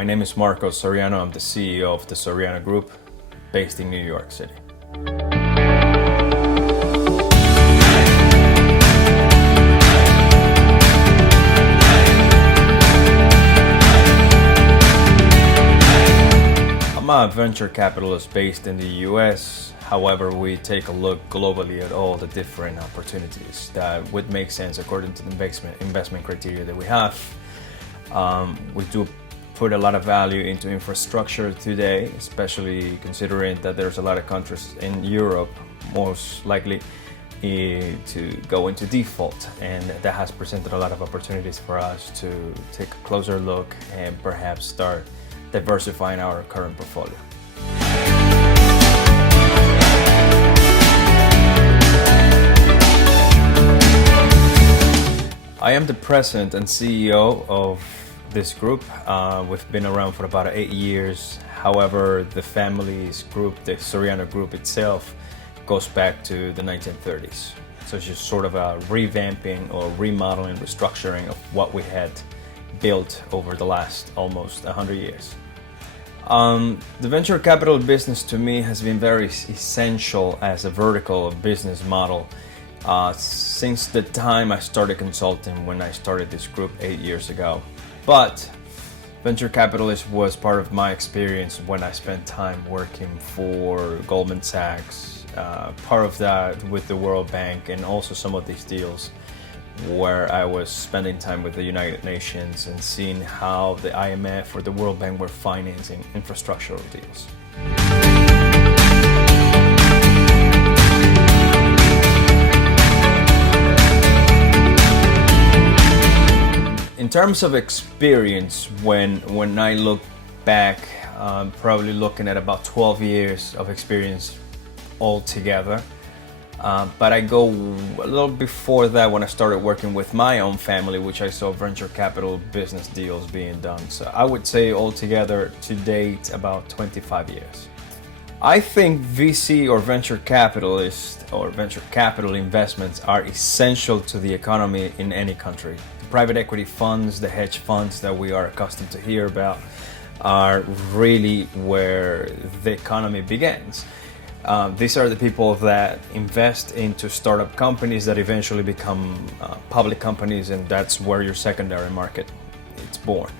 My name is Soriano. I'm the CEO of the Soriano Group, based in New York City. I'm a venture capitalist based in the US. However, we take a look globally at all the different opportunities that would make sense according to the investment criteria that we have. We do put a lot of value into infrastructure today, especially considering that there's a lot of countries in Europe most likely to go into default, and that has presented a lot of opportunities for us to take a closer look and perhaps start diversifying our current portfolio. I am the president and CEO of this group. We've been around for about 8 years. However, the family's group, the Soriano Group itself, goes back to the 1930s. So it's just sort of a revamping or remodeling, restructuring of what we had built over the last almost 100 years. The venture capital business to me has been very essential as a vertical business model since the time I started consulting when I started this group 8 years ago. But venture capitalist was part of my experience when I spent time working for Goldman Sachs, part of that with the World Bank, and also some of these deals where I was spending time with the United Nations and seeing how the IMF or the World Bank were financing infrastructural deals. In terms of experience, when I look back, probably looking at about 12 years of experience altogether. But I go a little before that when I started working with my own family, which I saw venture capital business deals being done. So I would say altogether to date about 25 years. I think VC or venture capitalist or venture capital investments are essential to the economy in any country. The private equity funds, the hedge funds that we are accustomed to hear about are really where the economy begins. These are the people that invest into startup companies that eventually become public companies, and that's where your secondary market is born.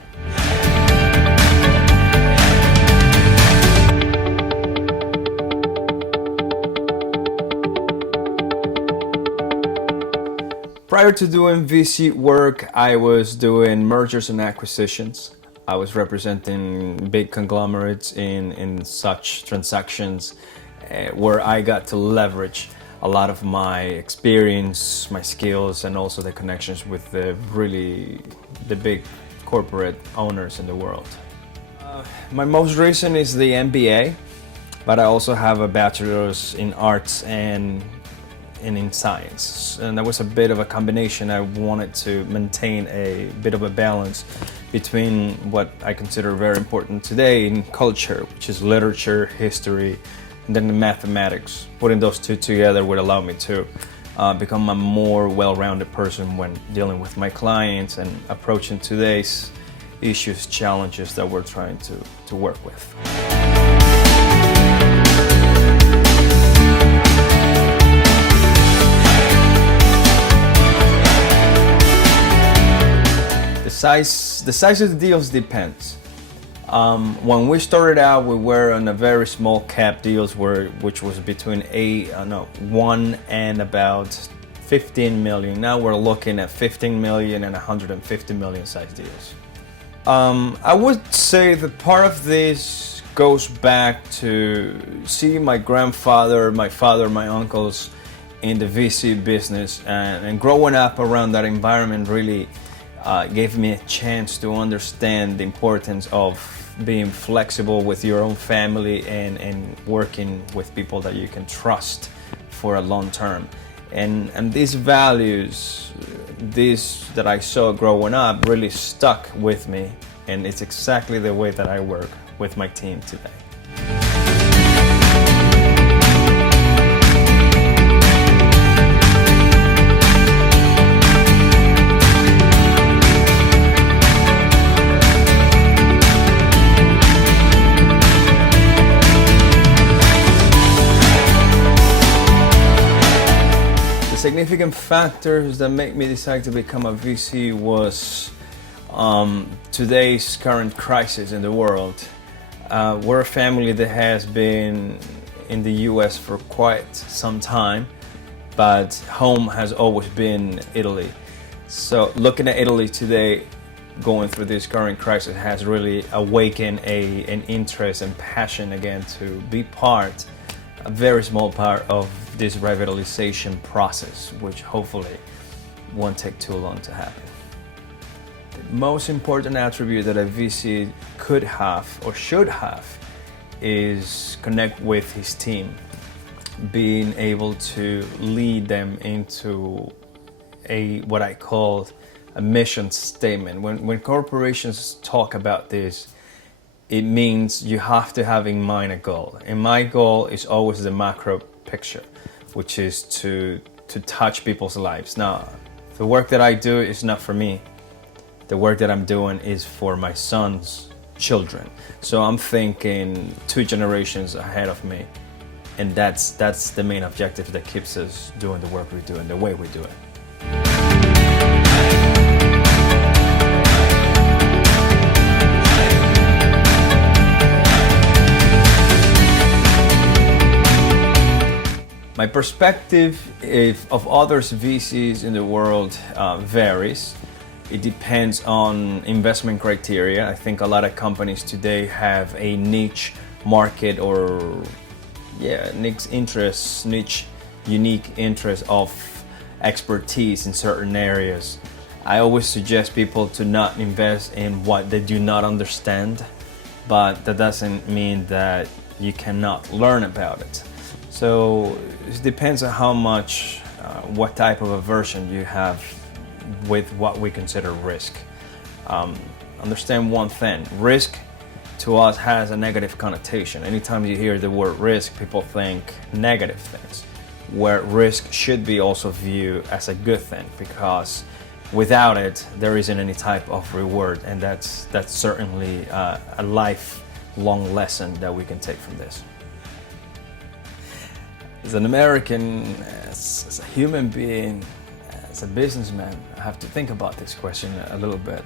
Prior to doing VC work, I was doing mergers and acquisitions. I was representing big conglomerates in such transactions, where I got to leverage a lot of my experience, my skills, and also the connections with the big corporate owners in the world. My most recent is the MBA, but I also have a bachelor's in arts and in science. And that was a bit of a combination. I wanted to maintain a bit of a balance between what I consider very important today in culture, which is literature, history, and then the mathematics. Putting those two together would allow me to become a more well-rounded person when dealing with my clients and approaching today's issues, challenges that we're trying to work with. The size of the deals depends. When we started out, we were on a very small cap deals which was between 1 and about 15 million. Now we're looking at 15 million and 150 million size deals. I would say that part of this goes back to see my grandfather, my father, my uncles in the VC business, and growing up around that environment really gave me a chance to understand the importance of being flexible with your own family and working with people that you can trust for a long term. And these values, these that I saw growing up, really stuck with me, and it's exactly the way that I work with my team today. significant factors that made me decide to become a VC was today's current crisis in the world. We're a family that has been in the US for quite some time, but home has always been Italy. So looking at Italy today, going through this current crisis has really awakened an interest and passion again to be a very small part of this revitalization process, which hopefully won't take too long to happen. The most important attribute that a VC could have or should have is connect with his team, being able to lead them into what I call a mission statement. When corporations talk about this, it means you have to have in mind a goal. And my goal is always the macro picture, which is to touch people's lives. Now, the work that I do is not for me. The work that I'm doing is for my son's children. So I'm thinking 2 generations ahead of me. And that's the main objective that keeps us doing the work we do and the way we do it. My perspective of others VCs in the world varies. It depends on investment criteria. I think a lot of companies today have a niche market or niche unique interest of expertise in certain areas. I always suggest people to not invest in what they do not understand, but that doesn't mean that you cannot learn about it. So it depends on how much, what type of aversion you have with what we consider risk. Understand one thing, risk to us has a negative connotation. Anytime you hear the word risk, people think negative things, where risk should be also viewed as a good thing, because without it, there isn't any type of reward, and that's certainly a lifelong lesson that we can take from this. As an American, as a human being, as a businessman, I have to think about this question a little bit.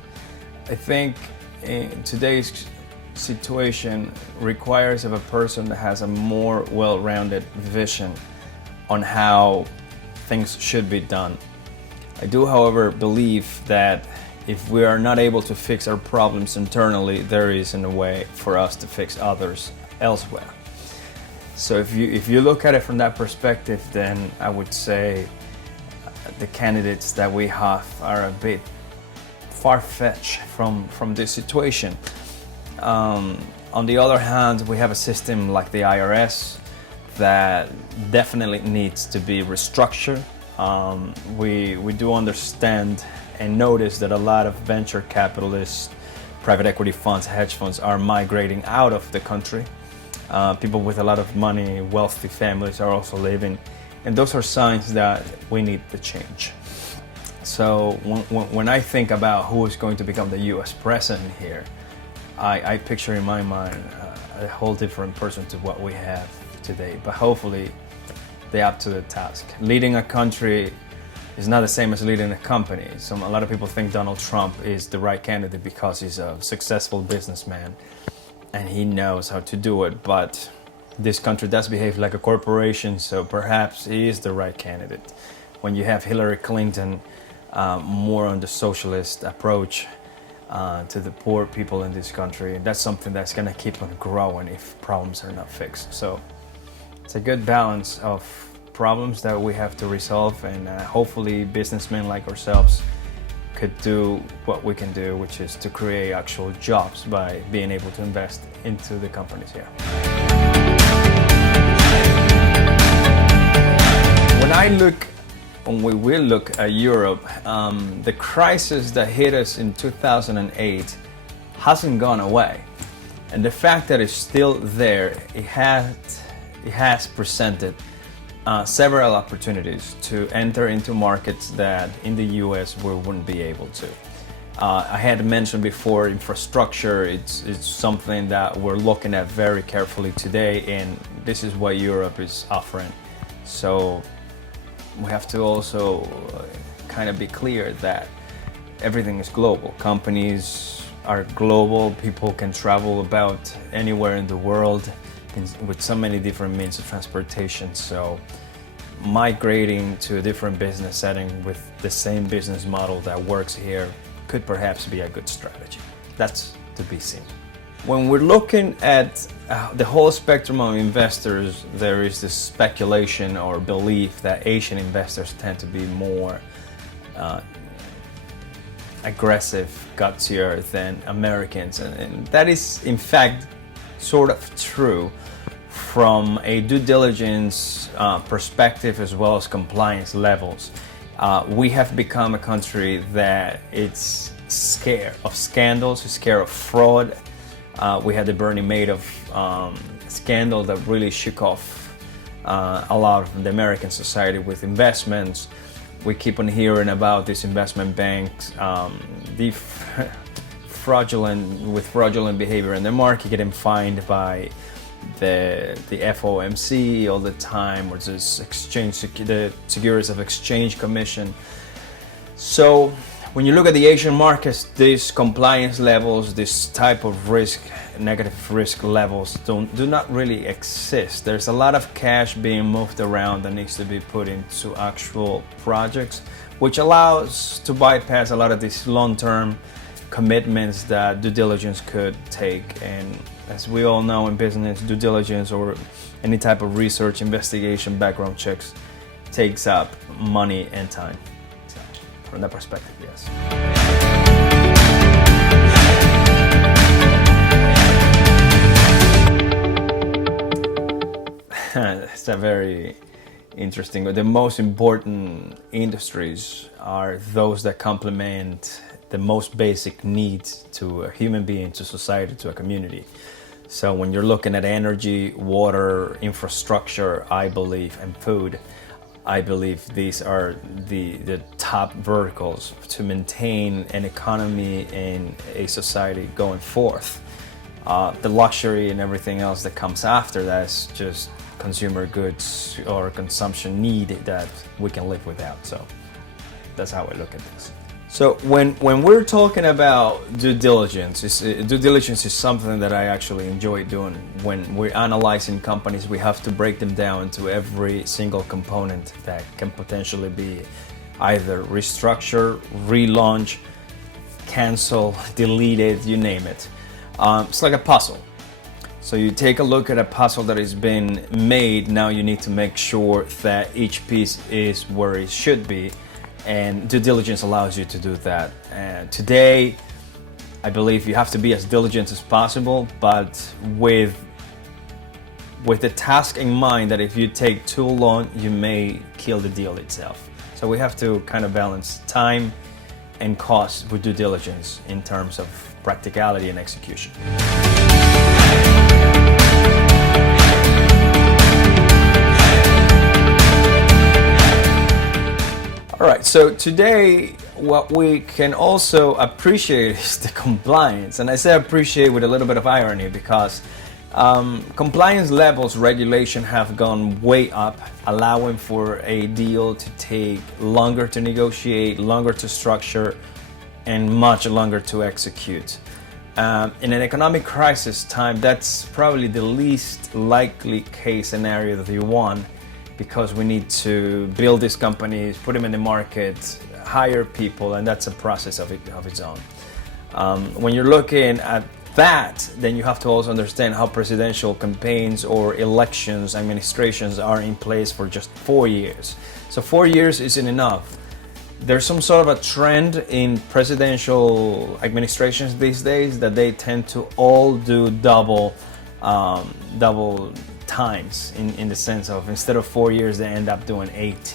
I think in today's situation requires of a person that has a more well-rounded vision on how things should be done. I do, however, believe that if we are not able to fix our problems internally, there isn't a way for us to fix others elsewhere. So if you look at it from that perspective, then I would say the candidates that we have are a bit far-fetched from this situation. On the other hand, we have a system like the IRS that definitely needs to be restructured. We do understand and notice that a lot of venture capitalists, private equity funds, hedge funds are migrating out of the country. People with a lot of money, wealthy families are also leaving, and those are signs that we need to change. So when I think about who is going to become the US president here, I picture in my mind a whole different person to what we have today, but hopefully they're up to the task. Leading a country is not the same as leading a company. A lot of people think Donald Trump is the right candidate because he's a successful businessman and he knows how to do it, but this country does behave like a corporation, so perhaps he is the right candidate. When you have Hillary Clinton more on the socialist approach to the poor people in this country, and that's something that's going to keep on growing if problems are not fixed. So it's a good balance of problems that we have to resolve, and hopefully businessmen like ourselves could do what we can do, which is to create actual jobs by being able to invest into the companies here. When we will look at Europe, the crisis that hit us in 2008 hasn't gone away. And the fact that it's still there, it has presented several opportunities to enter into markets that in the US we wouldn't be able to. I had mentioned before, infrastructure, it's something that we're looking at very carefully today, and this is what Europe is offering. So we have to also kind of be clear that everything is global. Companies are global. People can travel about anywhere in the world with so many different means of transportation. So migrating to a different business setting with the same business model that works here could perhaps be a good strategy. That's to be seen. When we're looking at the whole spectrum of investors, there is this speculation or belief that Asian investors tend to be more aggressive, gutsier than Americans, and that is in fact sort of true from a due diligence perspective as well as compliance levels. We have become a country that it's scared of scandals, scared of fraud. We had the Bernie Madoff scandal that really shook off a lot of the American society with investments. We keep on hearing about these investment banks, fraudulent behavior in the market, getting fined by the FOMC all the time, or the Securities of Exchange Commission. So when you look at the Asian markets, these compliance levels, this type of risk, negative risk levels do not really exist. There's a lot of cash being moved around that needs to be put into actual projects, which allows to bypass a lot of these long-term commitments that due diligence could take. And as we all know in business, due diligence or any type of research, investigation, background checks takes up money and time. So from that perspective, yes. It's a very interesting. The most important industries are those that complement the most basic needs to a human being, to society, to a community. So when you're looking at energy, water, infrastructure, I believe, and food, I believe these are the top verticals to maintain an economy and a society going forth. The luxury and everything else that comes after that is just consumer goods or consumption need that we can live without. So that's how I look at this. So when we're talking about due diligence, due diligence is something that I actually enjoy doing. When we're analyzing companies, we have to break them down into every single component that can potentially be either restructure, relaunch, cancel, deleted, you name it. It's like a puzzle. So you take a look at a puzzle that has been made. Now you need to make sure that each piece is where it should be. And due diligence allows you to do that. And today, I believe you have to be as diligent as possible, but with the task in mind that if you take too long, you may kill the deal itself. So we have to kind of balance time and cost with due diligence in terms of practicality and execution. All right, so today what we can also appreciate is the compliance. And I say appreciate with a little bit of irony because compliance levels, regulation have gone way up, allowing for a deal to take longer to negotiate, longer to structure, and much longer to execute. In an economic crisis time, that's probably the least likely case scenario that you want, because we need to build these companies, put them in the market, hire people, and that's a process of its own. When you're looking at that, then you have to also understand how presidential campaigns or elections, administrations are in place for just 4 years. So 4 years isn't enough. There's some sort of a trend in presidential administrations these days that they tend to all do double times in the sense of instead of 4 years they end up doing 8,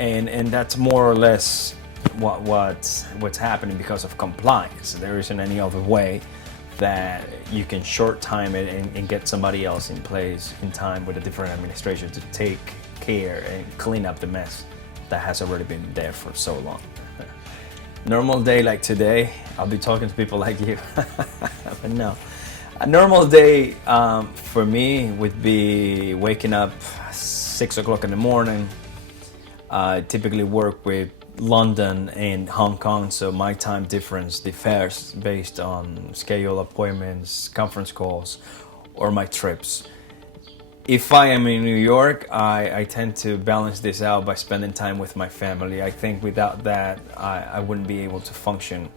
and that's more or less what's happening because of compliance. There isn't any other way that you can short time it and get somebody else in place in time with a different administration to take care and clean up the mess that has already been there for so long. Normal day like today, I'll be talking to people like you. But no. A normal day for me would be waking up 6 o'clock in the morning, I typically work with London and Hong Kong, so my time difference differs based on schedule appointments, conference calls, or my trips. If I am in New York, I tend to balance this out by spending time with my family. I think without that, I wouldn't be able to function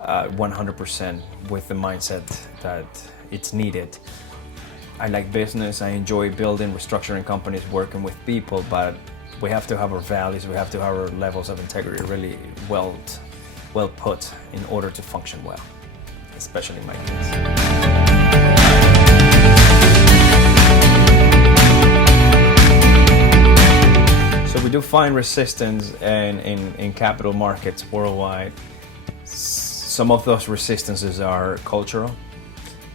100% with the mindset that it's needed. I like business, I enjoy building, restructuring companies, working with people, but we have to have our values, we have to have our levels of integrity really well put in order to function well, especially in my case. So we do find resistance in capital markets worldwide. Some of those resistances are cultural.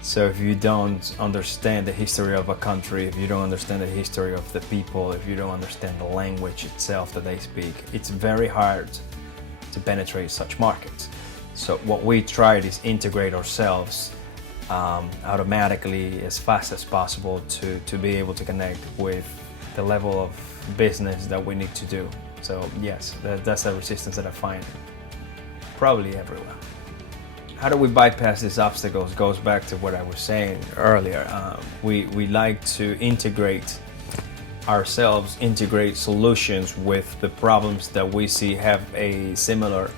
So if you don't understand the history of a country, if you don't understand the history of the people, if you don't understand the language itself that they speak, it's very hard to penetrate such markets. So what we tried is integrate ourselves automatically as fast as possible to be able to connect with the level of business that we need to do. So yes, that's a resistance that I find probably everywhere. How do we bypass these obstacles goes back to what I was saying earlier. We like to integrate ourselves, integrate solutions with the problems that we see have a similar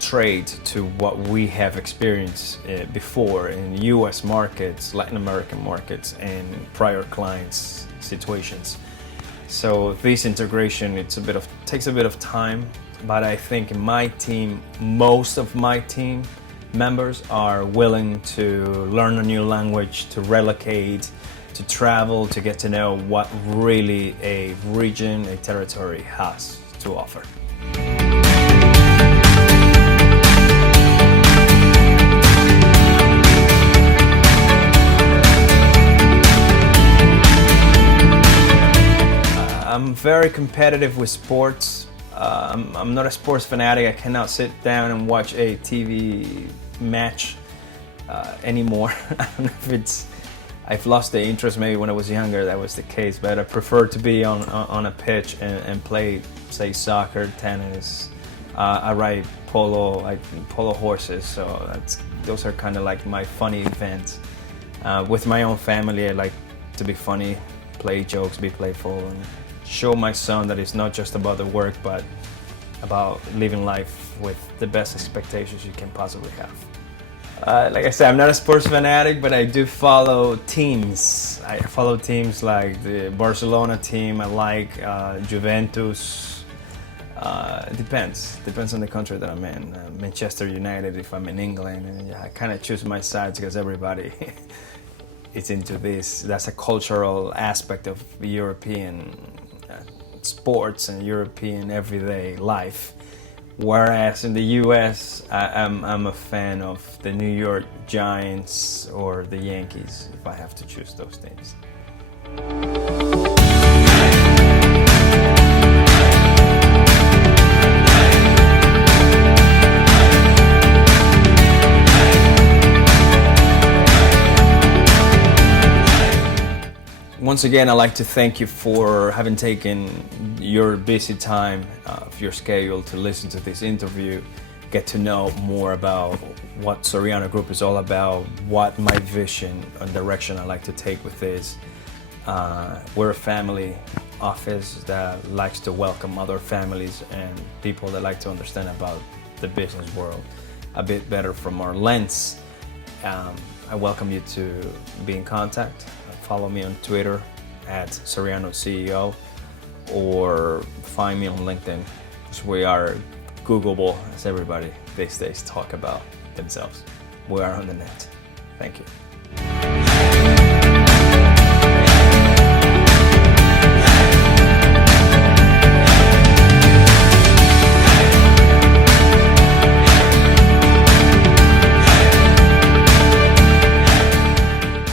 trait to what we have experienced before in US markets, Latin American markets, and prior clients' situations. So this integration, takes a bit of time. But I think in my team, most of my team members are willing to learn a new language, to relocate, to travel, to get to know what really a region, a territory has to offer. I'm very competitive with sports. I'm not a sports fanatic. I cannot sit down and watch a TV match anymore. I don't know if I've lost the interest. Maybe when I was younger that was the case, but I prefer to be on a pitch and play, say, soccer, tennis. I ride polo horses, so those are kind of like my funny events. With my own family, I like to be funny, play jokes, be playful, and show my son that it's not just about the work, but about living life with the best expectations you can possibly have. Like I said, I'm not a sports fanatic, but I do follow teams. I follow teams like the Barcelona team. I like Juventus. Depends on the country that I'm in. Manchester United if I'm in England. And I kind of choose my sides because everybody is into this. That's a cultural aspect of European sports and European everyday life. Whereas in the US, I'm a fan of the New York Giants or the Yankees, if I have to choose those teams. Once again, I'd like to thank you for having taken your busy time of your schedule to listen to this interview, get to know more about what Soriano Group is all about, what my vision and direction I like to take with this. We're a family office that likes to welcome other families and people that like to understand about the business world a bit better from our lens. I welcome you to be in contact. Follow me on Twitter at Soriano CEO or find me on LinkedIn, because we are Googleable, as everybody these days talk about themselves. We are on the net. Thank you.